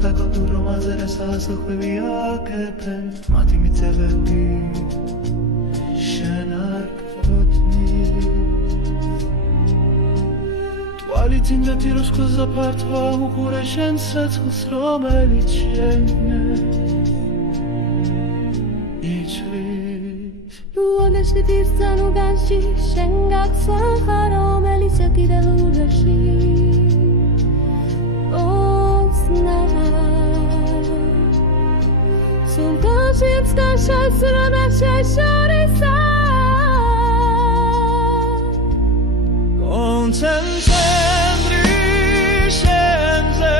გადაგონდურ რომელზე სასახლები აკეთებ მათი მიწებები შენ არ გქონდნი თვალით იმდეთი რომ სხვაზე ფართვა უყურე შენ სეცხლს რომელიც შენია Luodești tirțanu ganși Șengat sahara Omelice tide lugași Osnava Sultașit stașa Srana șașarisa Concentri șenze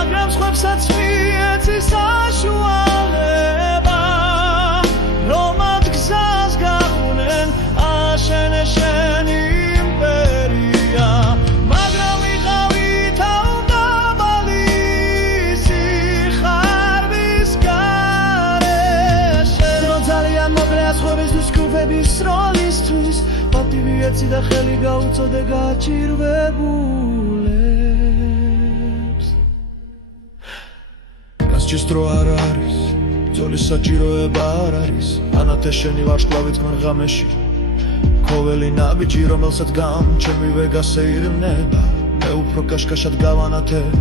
Agram schuepsați vieții sașuale სროლისთვის პატივი ეცი და ხელი გაუწოდე გაჭირვებულებს გასჭის დრო არ არის ბრძოლის საჭიროება არ არის ანათე შენი ვარსკვლავით მრღამეში ქოველი ნაბიჯი რომელსაც გამჩემივე გასეირნება მე უფრო კაშკაშად გავანათებ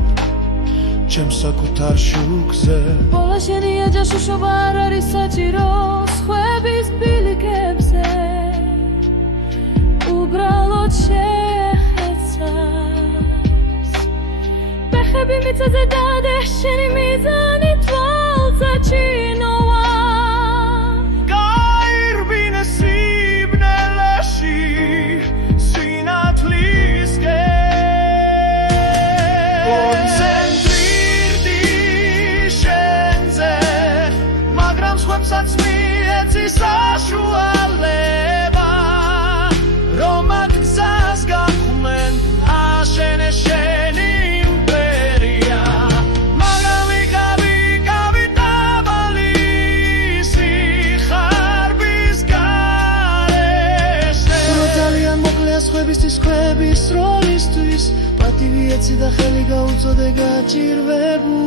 ჩემს საკუთარ შუქზე ბოლა შენი აჯაშუშობა არ არის საჭირო სხვების ბილიკებზე უბრალოდ შეხეცავს ფეხები მიწაზე დადე შენი მიზანი თვალსა ჩინოა გაირბინე სიბნელეში სინათლისკენ Sats mieci sashualeba Romat gzas gakumen Ashene sheni imperia Magami kavi kavi tabali Sikharbis gareshe Rotalian mokleas khwebistis khwebis rolistvis Pativi etsi da kheli gautsode gačirvebu